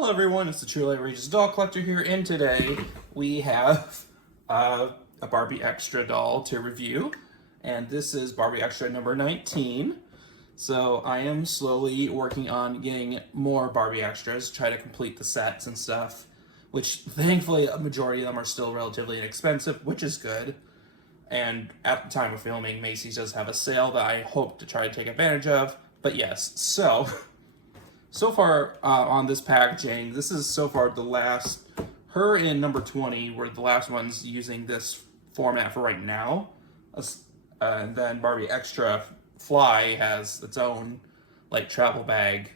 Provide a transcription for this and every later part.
Hello everyone, it's the Truly Outrageous Doll Collector here, and today we have a Barbie Extra doll to review, and this is Barbie Extra number 19. So I am slowly working on getting more Barbie Extras, try to complete the sets and stuff, which thankfully a majority of them are still relatively inexpensive, which is good. And at the time of filming, Macy's does have a sale that I hope to try to take advantage of, but yes, so far on this packaging, this is so far the last, her and number 20 were the last ones using this format for right now. And then Barbie Extra Fly has its own like travel bag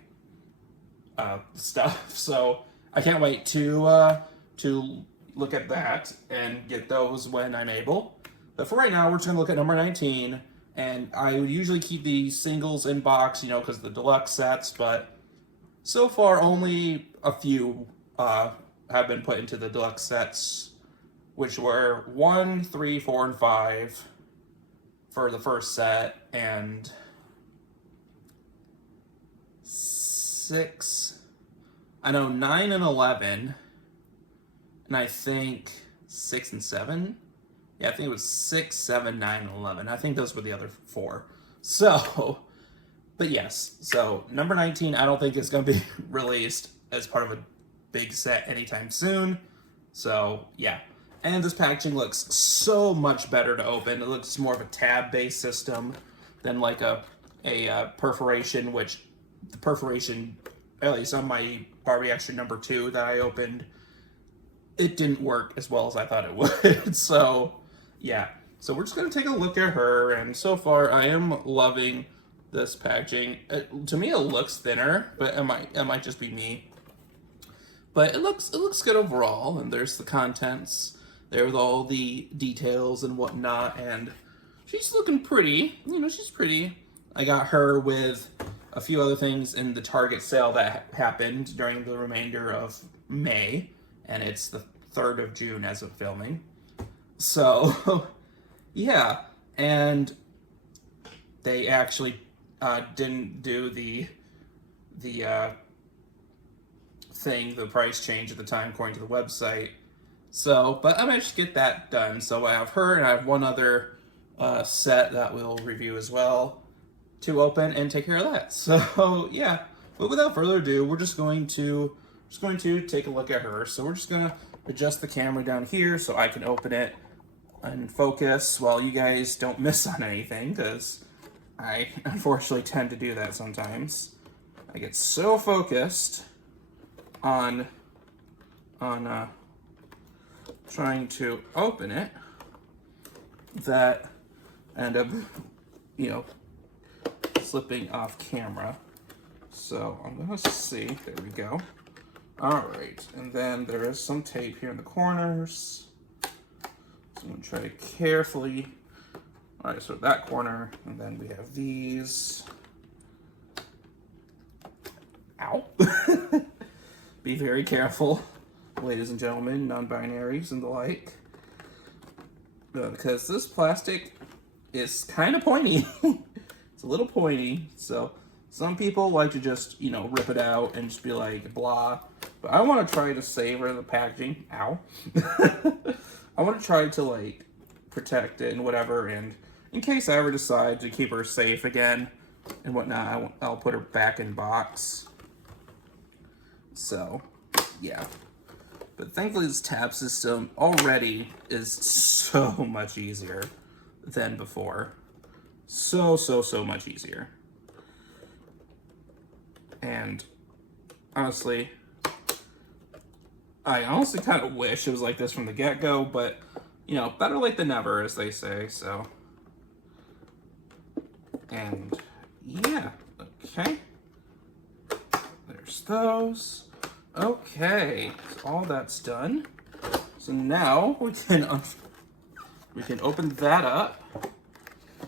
stuff. So I can't wait to look at that and get those when I'm able. But for right now, we're just gonna look at number 19. And I would usually keep the singles in box, because the deluxe sets, but so far, only a few have been put into the deluxe sets, which were 1, 3, 4, and 5 for the first set, and 6, I know 9 and 11, and I think 6 and 7. Yeah, I think it was 6, 7, 9, and 11. I think those were the other 4. So, but yes, so number 19 I don't think is going to be released as part of a big set anytime soon. So yeah, and this packaging looks so much better to open. It looks more of a tab-based system than like a perforation, which the perforation, at least on my Barbie Extra number 2 that I opened, it didn't work as well as I thought it would. So yeah, so we're just going to take a look at her, and so far I am loving this packaging. To me, it looks thinner, but it might just be me. But it looks good overall, and there's the contents there with all the details and whatnot, and she's looking pretty. She's pretty. I got her with a few other things in the Target sale that happened during the remainder of May, and it's the 3rd of June as of filming. So yeah, and they actually didn't do the price change at the time according to the website. So, but I managed to get that done. So I have her, and I have one other set that we'll review as well to open and take care of that. So yeah, but without further ado, we're just going to take a look at her. So we're just gonna adjust the camera down here so I can open it and focus while you guys don't miss on anything, because I unfortunately tend to do that sometimes. I get so focused on trying to open it that I end up, slipping off camera. So I'm gonna see, there we go. All right, and then there is some tape here in the corners. So I'm gonna try to carefully. All right, so that corner, and then we have these. Ow. Be very careful, ladies and gentlemen, non-binaries and the like. Because this plastic is kind of pointy. It's a little pointy, so some people like to just, rip it out and just be like, blah. But I want to try to savor the packaging. Ow. I want to try to, protect it and whatever, and in case I ever decide to keep her safe again and whatnot, I'll put her back in box. So, yeah. But thankfully this tab system already is so much easier than before. So much easier. And honestly, I kind of wish it was like this from the get-go, but, better late than never, as they say, so. And yeah, okay. There's those. Okay, so all that's done. So now we can open that up.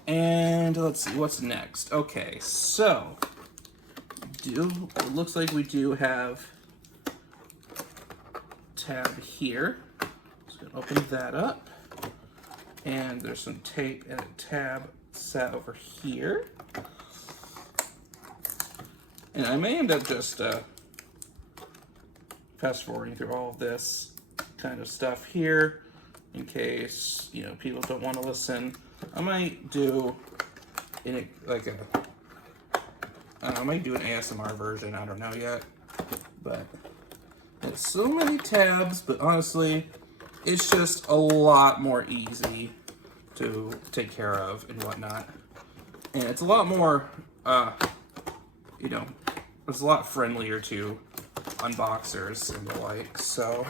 And let's see what's next. Okay, so it looks like we do have tab here. Just gonna open that up. And there's some tape and a tab set over here. And I may end up just fast forwarding through all of this kind of stuff here in case, you know, people don't want to listen. I might do I might do an ASMR version, I don't know yet, but it's so many tabs, but honestly, it's just a lot more easy to take care of and whatnot. And it's a lot more, you know, it's a lot friendlier to unboxers and the like, so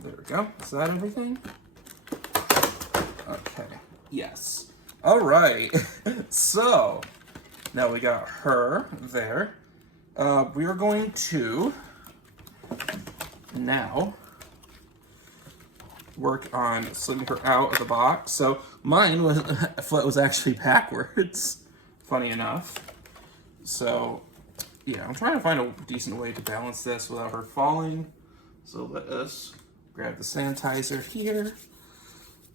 there we go. Is that everything? Okay, yes. All right, so now we got her there. We are going to now work on slipping her out of the box. So mine was actually backwards, funny enough. So yeah, I'm trying to find a decent way to balance this without her falling. So let us grab the sanitizer here,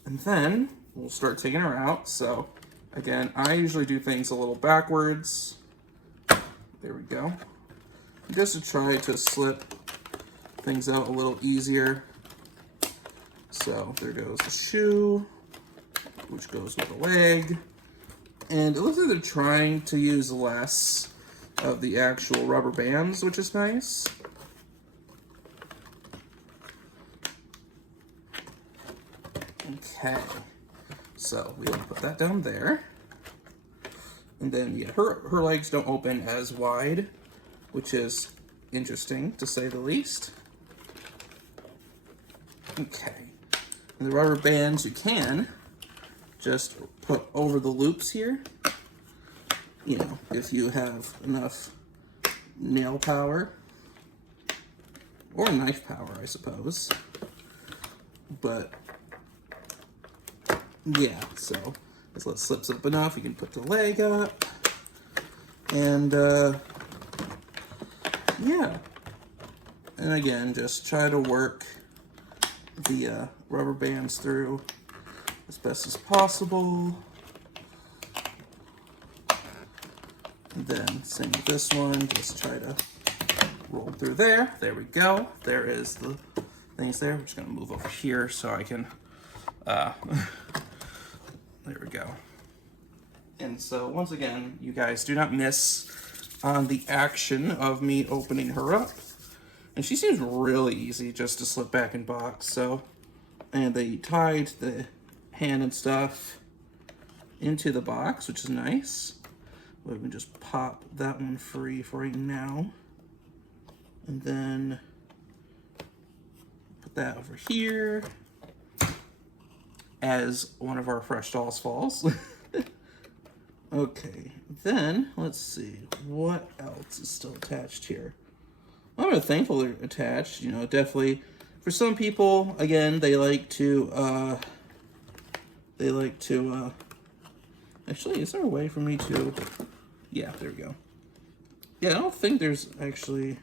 and then we'll start taking her out. So again, I usually do things a little backwards. There we go. Just to try to slip things out a little easier. So there goes the shoe, which goes with the leg. And it looks like they're trying to use less of the actual rubber bands, which is nice. Okay, so we will put that down there. And then, yeah, her legs don't open as wide, which is interesting, to say the least. Okay, and the rubber bands you can just put over the loops here. You know, if you have enough nail power, or knife power, I suppose. But yeah, so as it slips up enough, you can put the leg up, and yeah. And again, just try to work the rubber bands through as best as possible. And then same with this one, just try to roll through there. There we go. There is the things there. We're just gonna move over here so I can, there we go. And so once again, you guys do not miss on the action of me opening her up. And she seems really easy just to slip back in box, so. And they tied the hand and stuff into the box, which is nice. We can just pop that one free for right now. And then put that over here as one of our fresh dolls falls. Okay, then let's see, what else is still attached here? I'm really thankful they're attached, you know, definitely. For some people, again, they like to, actually, is there a way for me to, yeah, there we go. Yeah, I don't think there's actually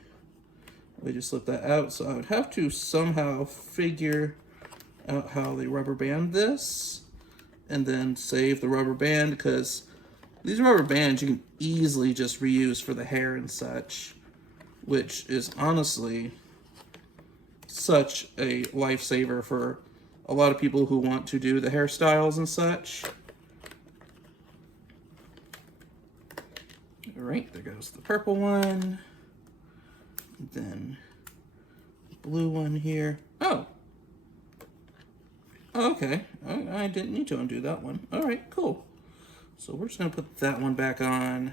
a way to slip that out, so I would have to somehow figure out how they rubber band this, and then save the rubber band, because these rubber bands you can easily just reuse for the hair and such, which is honestly such a lifesaver for a lot of people who want to do the hairstyles and such. All right, there goes the purple one. And then the blue one here. Oh, okay. I didn't need to undo that one. All right, cool. So we're just gonna put that one back on,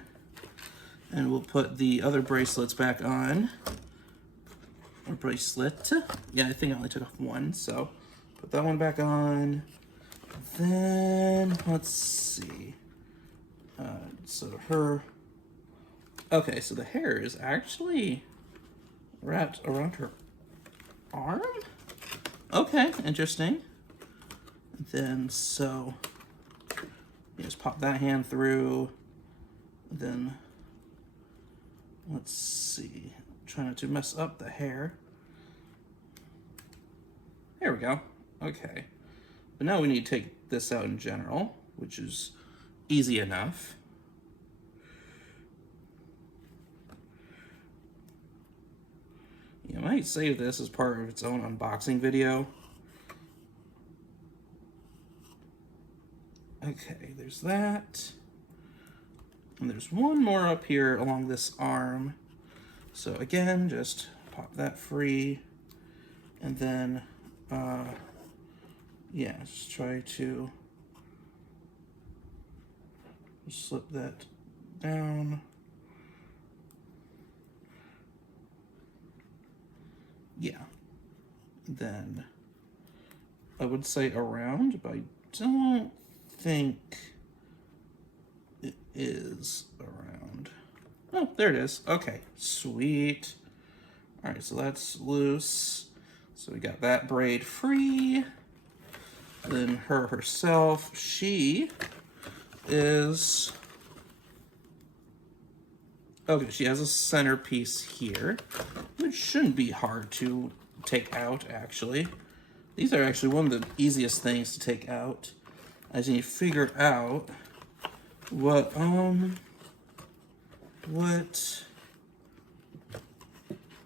and we'll put the other bracelets back on. Or bracelet. Yeah, I think I only took off one, so put that one back on. Then let's see. So her. Okay, so the hair is actually wrapped around her arm. Okay, interesting. Then so you just pop that hand through. Then let's see. Try not to mess up the hair. There we go. Okay. But now we need to take this out in general, which is easy enough. Yeah, might save this as part of its own unboxing video. Okay, there's that. And there's one more up here along this arm. So again, just pop that free. And then, yeah, just try to slip that down. Yeah. Then I would say around, but I don't think it is around. Oh, there it is. Okay, sweet. All right, so that's loose. So we got that braid free. Then her herself, she is, okay, she has a centerpiece here, which shouldn't be hard to take out, actually. These are actually one of the easiest things to take out. I just need to figure out what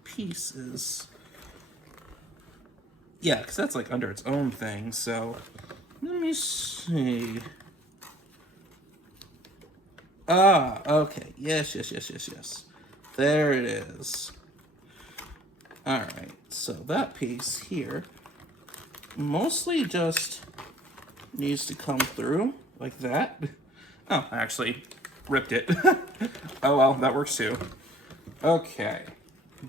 piece is. Yeah, because that's like under its own thing, so let me see. Ah, okay. Yes. There it is. Alright, so that piece here mostly just needs to come through like that. Oh, I actually ripped it. Oh well, that works too. Okay.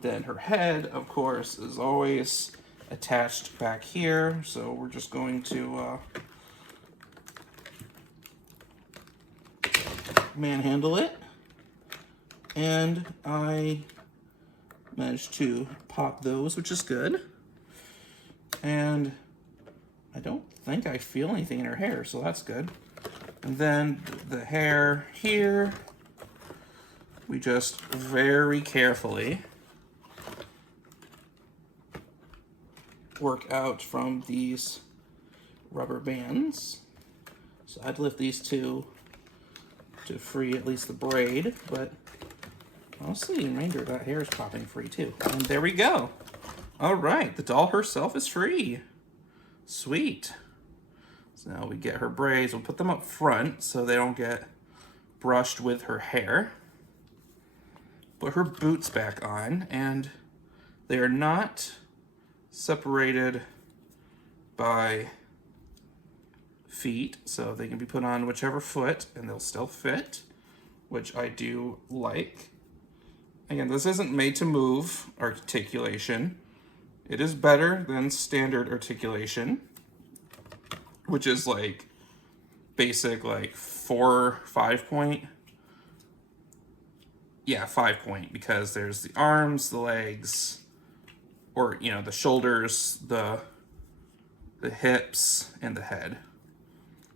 Then her head, of course, is always attached back here, so we're just going to manhandle it. And I managed to pop those, which is good. And I don't think I feel anything in her hair, so that's good. And then the hair here, we just very carefully work out from these rubber bands. So I'd lift these two to free at least the braid, but honestly, the remainder of that hair is popping free too. And there we go. All right, the doll herself is free. Sweet. So now we get her braids. We'll put them up front so they don't get brushed with her hair. Put her boots back on, and they are not separated by feet, so they can be put on whichever foot and they'll still fit, which I do like. Again, this isn't made to move articulation. It is better than standard articulation, which is like basic, like 5 point. Yeah, 5 point, because there's the arms, the legs, or, you know, the shoulders, the hips, and the head.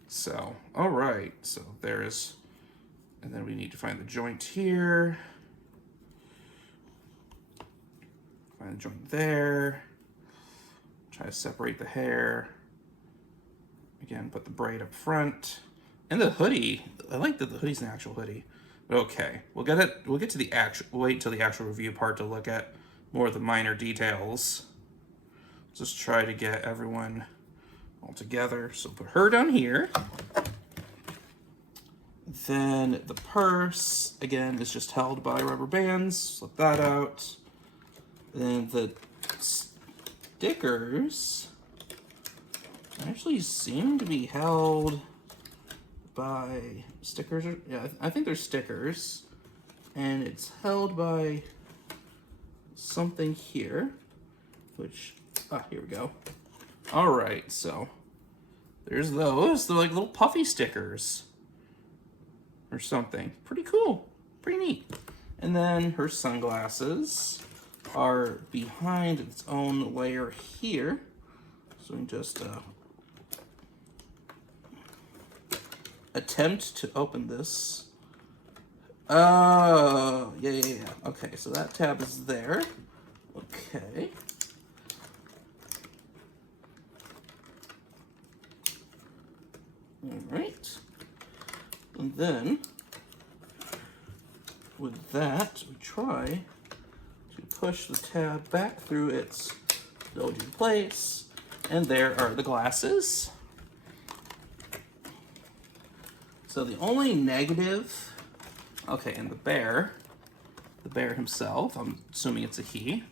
So, all right, so there's, and then we need to find the joint here. Find the joint there. Try to separate the hair. Again, put the braid up front. And the hoodie, I like that the hoodie's an actual hoodie. But okay, we'll get to the actual, we'll wait till the actual review part to look at more of the minor details. Just try to get everyone all together. So put her down here. Then the purse, again, is just held by rubber bands. Slip that out. Then the stickers actually seem to be held by stickers. Yeah, I think they're stickers. And it's held by something here, which, here we go. All right, so there's those. They're like little puffy stickers or something. Pretty cool, pretty neat. And then her sunglasses are behind its own layer here. So we can just attempt to open this. Oh, yeah. Okay, so that tab is there. Okay. All right. And then, with that, we try to push the tab back through its OG place, and there are the glasses. So the only negative, okay, and the bear himself, I'm assuming it's a he,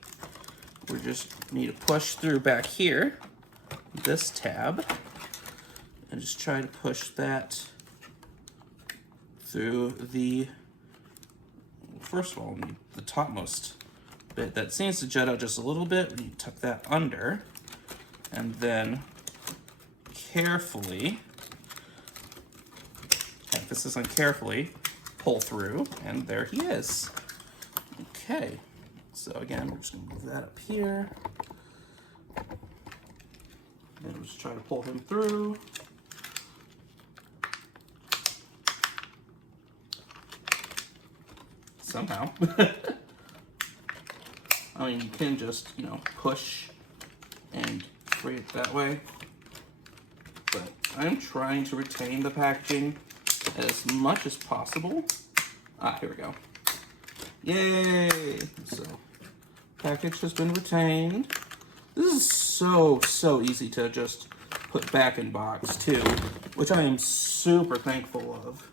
we just need to push through back here, this tab, and just try to push that through the, first of all, we need the topmost bit that seems to jut out just a little bit. We need to tuck that under, and then carefully, emphasis on carefully, pull through, and there he is. Okay, so again, we're just gonna move that up here. And we'll just try to pull him through. Somehow. I mean, you can just, you know, push and free it that way. But I'm trying to retain the packaging as much as possible. Ah, here we go. Yay! So, package has been retained. This is so easy to just put back in box too, which I am super thankful of.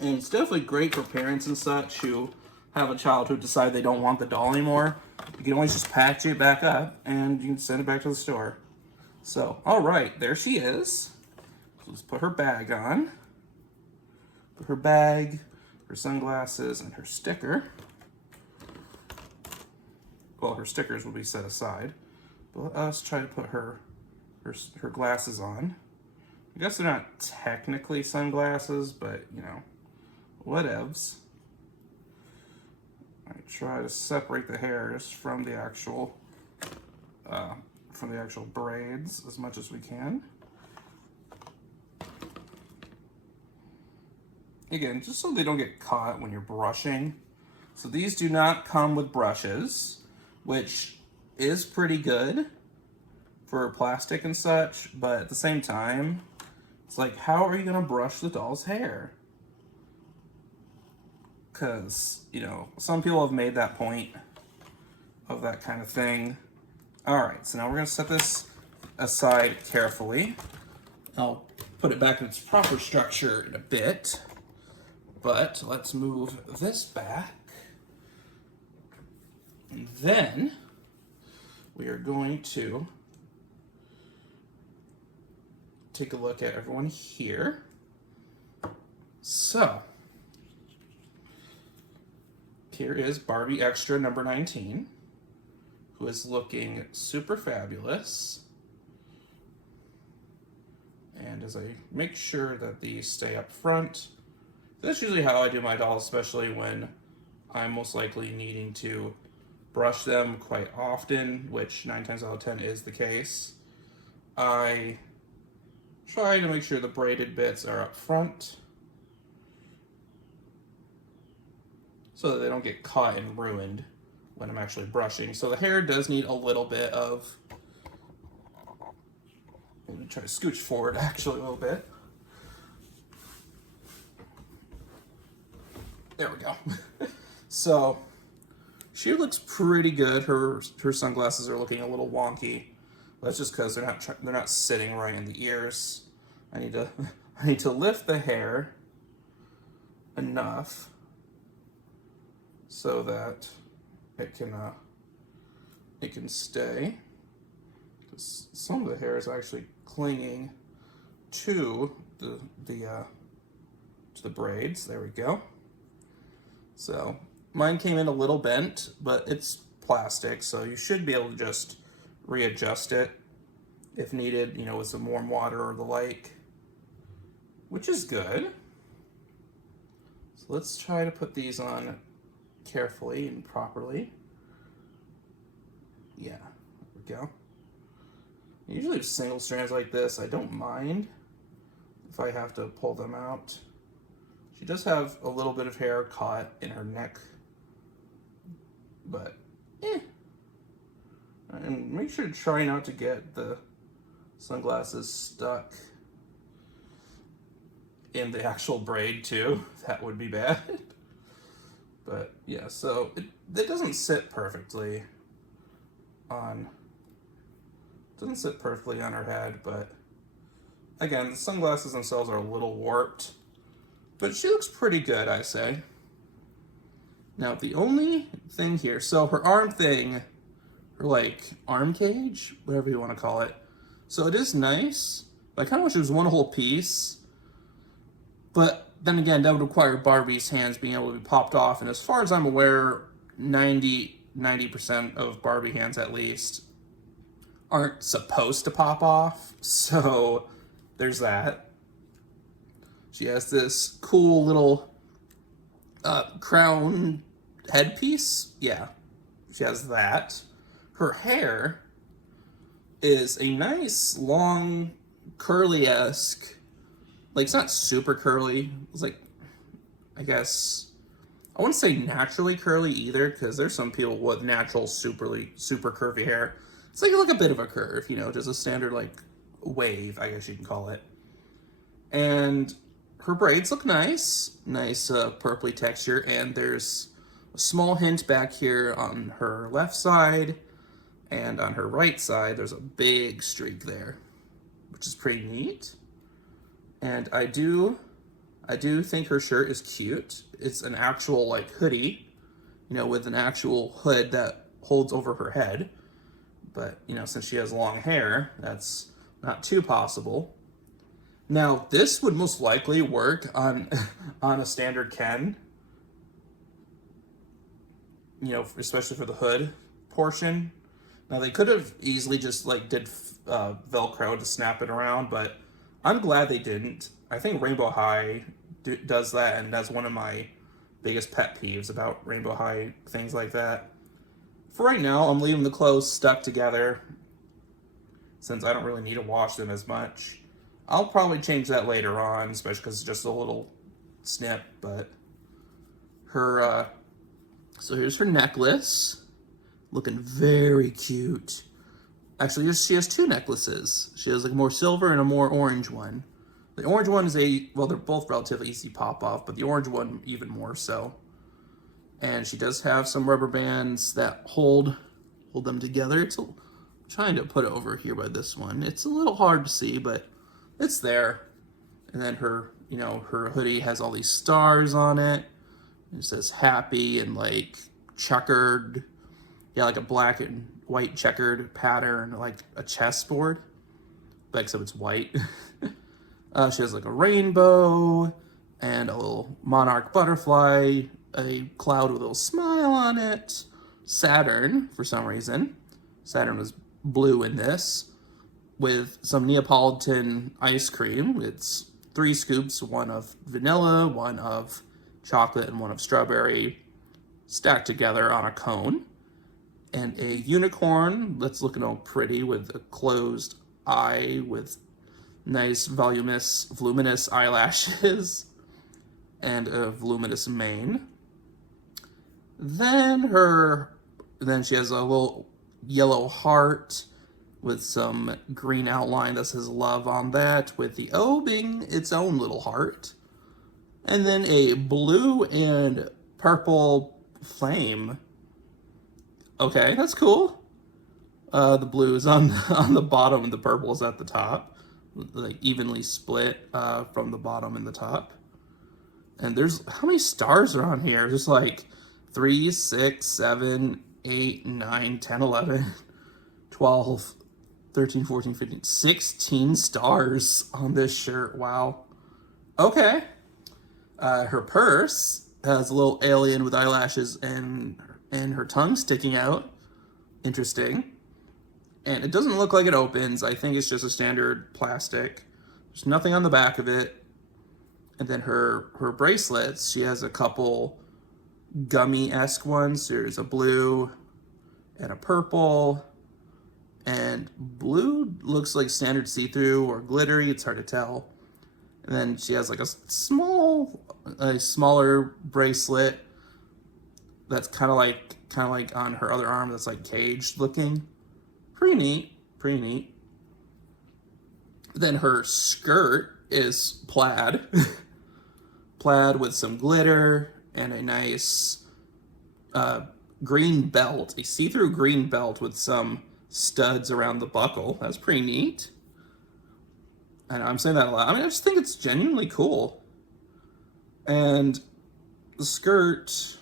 And it's definitely great for parents and such who have a child who decide they don't want the doll anymore. You can always just patch it back up and you can send it back to the store. So, all right, there she is. So let's put her bag on. Put her bag, her sunglasses, and her sticker. Well, her stickers will be set aside. But let us try to put her glasses on. I guess they're not technically sunglasses, but, you know, whatevs. I try to separate the hairs from the actual braids as much as we can. Again, just so they don't get caught when you're brushing. So these do not come with brushes, which is pretty good for plastic and such, but at the same time, it's like, how are you gonna brush the doll's hair? Because, you know, some people have made that point of that kind of thing. All right, so now we're gonna set this aside carefully. I'll put it back in its proper structure in a bit, but let's move this back. And then we are going to take a look at everyone here. So, here is Barbie Extra number 19, who is looking super fabulous. And as I make sure that these stay up front, that's usually how I do my dolls, especially when I'm most likely needing to brush them quite often, which 9 times out of 10 is the case. I try to make sure the braided bits are up front so that they don't get caught and ruined when I'm actually brushing. So the hair does need a little bit of, I'm gonna try to scooch forward actually a little bit. There we go. So she looks pretty good. Her sunglasses are looking a little wonky. That's just because they're not sitting right in the ears. I need to lift the hair enough so that it can stay. Because some of the hair is actually clinging to the braids. There we go. So mine came in a little bent, but it's plastic, so you should be able to just readjust it if needed, you know, with some warm water or the like, which is good. So let's try to put these on carefully and properly. Yeah, there we go. Usually just single strands like this, I don't mind if I have to pull them out. She does have a little bit of hair caught in her neck, but And make sure to try not to get the sunglasses stuck in the actual braid too. That would be bad. But yeah, so it doesn't sit perfectly on her head, but again, the sunglasses themselves are a little warped. But she looks pretty good, I say. Now, the only thing here, so her arm thing, her like arm cage, whatever you want to call it. So it is nice, but I kind of wish it was one whole piece. But then again, that would require Barbie's hands being able to be popped off. And as far as I'm aware, 90% of Barbie hands at least aren't supposed to pop off. So there's that. She has this cool little crown headpiece. Yeah, she has that. Her hair is a nice, long, curly-esque, like, it's not super curly. It's like, I guess, I wouldn't say naturally curly either, because there's some people with natural, super curvy hair. It's like a bit of a curve, just a standard, like, wave, I guess you can call it. And her braids look nice, purpley texture, and there's a small hint back here on her left side, and on her right side, there's a big streak there, which is pretty neat. And I do think her shirt is cute. It's an actual, like, hoodie, with an actual hood that holds over her head. But, since she has long hair, that's not too possible. Now, this would most likely work on a standard Ken, especially for the hood portion. Now, they could have easily just, like, did Velcro to snap it around, but I'm glad they didn't. I think Rainbow High does that, and that's one of my biggest pet peeves about Rainbow High, things like that. For right now, I'm leaving the clothes stuck together, since I don't really need to wash them as much. I'll probably change that later on, especially because it's just a little snip, but her, so here's her necklace. Looking very cute. Actually, she has two necklaces. She has like a more silver and a more orange one. The orange one is well, they're both relatively easy pop off, but the orange one even more so. And she does have some rubber bands that hold them together. I'm trying to put it over here by this one. It's a little hard to see, but it's there. And then her hoodie has all these stars on it. It says happy and like checkered. Yeah, like a black and white checkered pattern, like a chessboard, but except it's white. She has like a rainbow and a little monarch butterfly, a cloud with a little smile on it. Saturn, for some reason. Saturn was blue in this, with some Neapolitan ice cream. It's 3 scoops, one of vanilla, one of chocolate, and one of strawberry, stacked together on a cone. And a unicorn that's looking all pretty with a closed eye with nice voluminous eyelashes and a voluminous mane. Then she has a little yellow heart with some green outline that says love on that, with the O being its own little heart. And then a blue and purple flame. Okay, that's cool. The blue is on the bottom and the purple is at the top. Like evenly split from the bottom and the top. And there's, how many stars are on here? There's like 3, 6, 7, 8, 9, 10, 11, 12, 13, 14, 15, 16 stars on this shirt. Wow. Okay. Her purse has a little alien with eyelashes and her tongue sticking out. Interesting. And it doesn't look like it opens. I think it's just a standard plastic. There's nothing on the back of it. And then her bracelets, she has a couple gummy-esque ones. There's a blue and a purple. And blue looks like standard see-through or glittery. It's hard to tell. And then she has like a smaller bracelet that's kind of like on her other arm that's like caged looking. Pretty neat. Then her skirt is plaid. Plaid with some glitter and a nice green belt, a see-through green belt with some studs around the buckle. That's pretty neat. And I'm saying that a lot. I mean, I just think it's genuinely cool. And the skirt,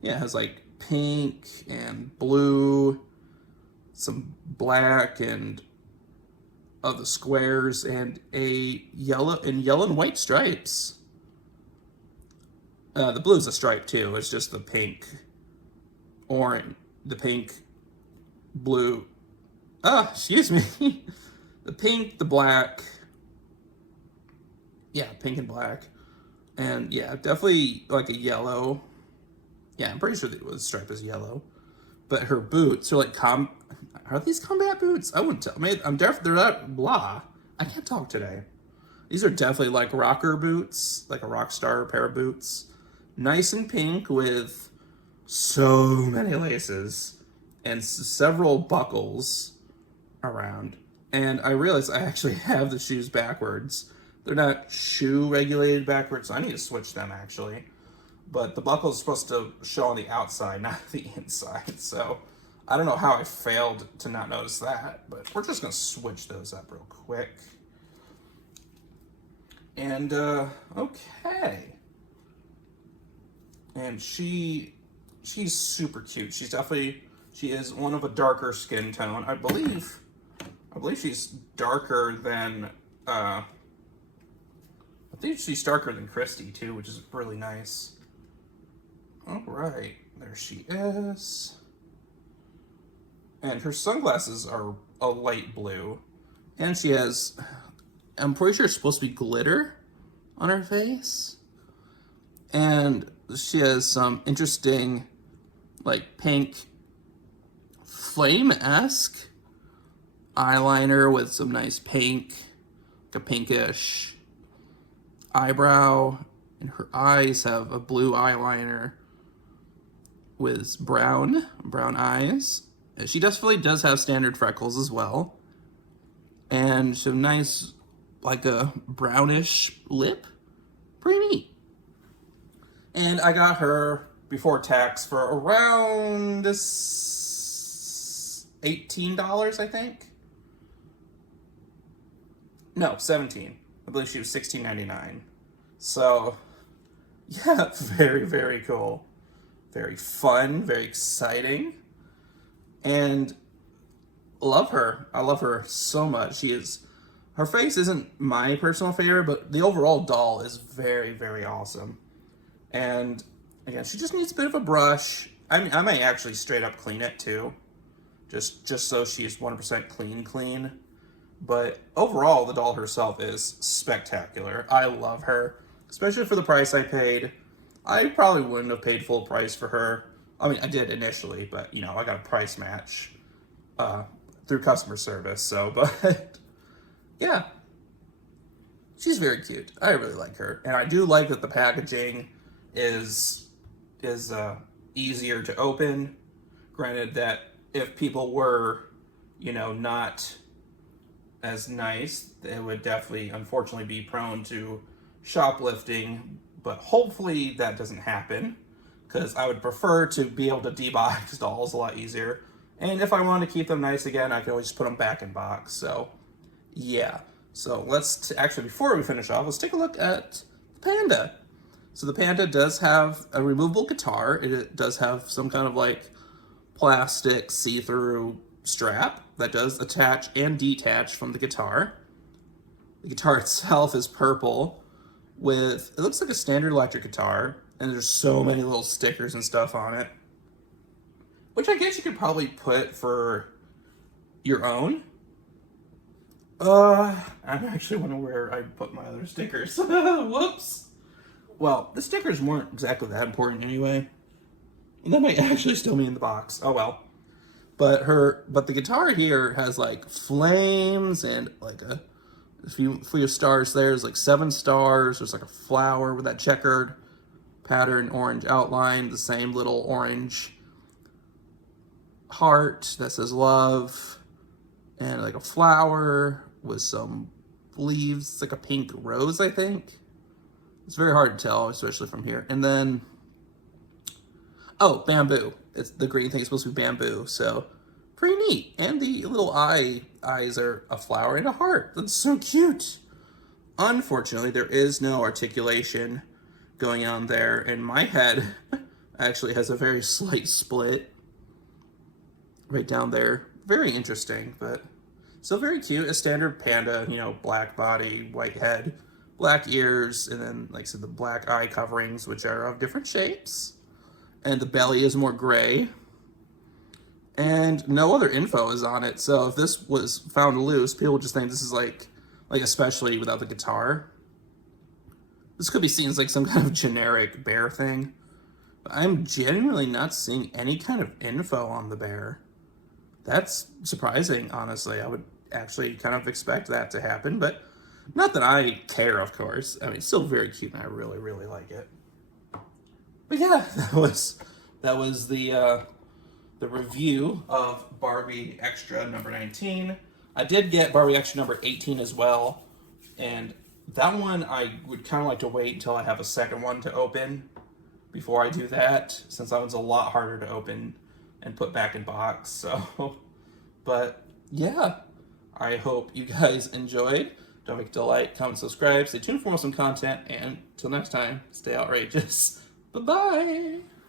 yeah, has like pink and blue, some black and the squares, and a yellow and white stripes. The blue's a stripe too. It's just the pink, orange, the pink, blue. Ah, excuse me. The pink, the black. Yeah, pink and black. And yeah, definitely like a yellow. Yeah, I'm pretty sure the stripe is yellow. But her boots are like are these combat boots? I wouldn't tell. They're not blah. I can't talk today. These are definitely like rocker boots, like a rock star pair of boots. Nice and pink with so many laces and several buckles around. And I realized I actually have the shoes backwards. They're not shoe regulated backwards, so I need to switch them actually. But the buckle is supposed to show on the outside, not the inside. So I don't know how I failed to not notice that, but we're just gonna switch those up real quick. And okay. And she's super cute. She is one of a darker skin tone. I believe she's darker than I think she's darker than Christy too, which is really nice. All right, there she is. And her sunglasses are a light blue. And she has, I'm pretty sure it's supposed to be glitter on her face. And she has some interesting, like, pink flame-esque eyeliner with some nice pink, like a pinkish eyebrow. And her eyes have a blue eyeliner with brown eyes. She definitely does have standard freckles as well. And some nice, like a brownish lip. Pretty neat. And I got her before tax for around $18, I think. No, $17. I believe she was $16.99. So, yeah, very, very cool. Very fun, very exciting. And love her. I love her so much. Her face isn't my personal favorite, but the overall doll is very, very awesome. And again, she just needs a bit of a brush. I might actually straight up clean it too. Just so she's 100% clean. But overall, the doll herself is spectacular. I love her, especially for the price I paid. I probably wouldn't have paid full price for her. I mean, I did initially, but, I got a price match through customer service. So, but, yeah. She's very cute. I really like her. And I do like that the packaging is easier to open. Granted that if people were, not as nice, they would definitely, unfortunately, be prone to shoplifting. But hopefully that doesn't happen, because I would prefer to be able to debox dolls a lot easier. And if I want to keep them nice again, I can always just put them back in box. So, yeah. So let's actually, before we finish off, let's take a look at the Panda. So the Panda does have a removable guitar. It does have some kind of like plastic see-through strap that does attach and detach from the guitar. The guitar itself is purple with, it looks like a standard electric guitar, and there's so many little stickers and stuff on it, which I guess you could probably put for your own. I'm actually wondering where I put my other stickers. Whoops. Well, the stickers weren't exactly that important anyway. And that might actually still be in the box. Oh well. But the guitar here has like flames and like a few stars there. There's like 7 stars. There's like a flower with that checkered pattern orange outline. The same little orange heart that says love. And like a flower with some leaves. It's like a pink rose, I think. It's very hard to tell, especially from here. And then Oh, bamboo. It's the green thing is supposed to be bamboo, so pretty neat. And the little eyes are a flower and a heart. That's so cute. Unfortunately, there is no articulation going on there, and my head actually has a very slight split right down there. Very interesting, but still very cute. A standard panda, you know, black body, white head, black ears, and then, like I said, the black eye coverings, which are of different shapes. And the belly is more gray. And no other info is on it, so if this was found loose, people would just think this is like especially without the guitar. This could be seen as like some kind of generic bear thing. But I'm genuinely not seeing any kind of info on the bear. That's surprising, honestly. I would actually kind of expect that to happen, but not that I care, of course. I mean, it's still very cute, and I really, really like it. But yeah, that was the review of Barbie Extra number 19. I did get Barbie Extra number 18 as well, and that one I would kind of like to wait until I have a second one to open before I do that, since that one's a lot harder to open and put back in box. So, but yeah, I hope you guys enjoyed. Don't forget to like, comment, subscribe, stay tuned for more awesome content, and until next time, stay outrageous. Bye-bye!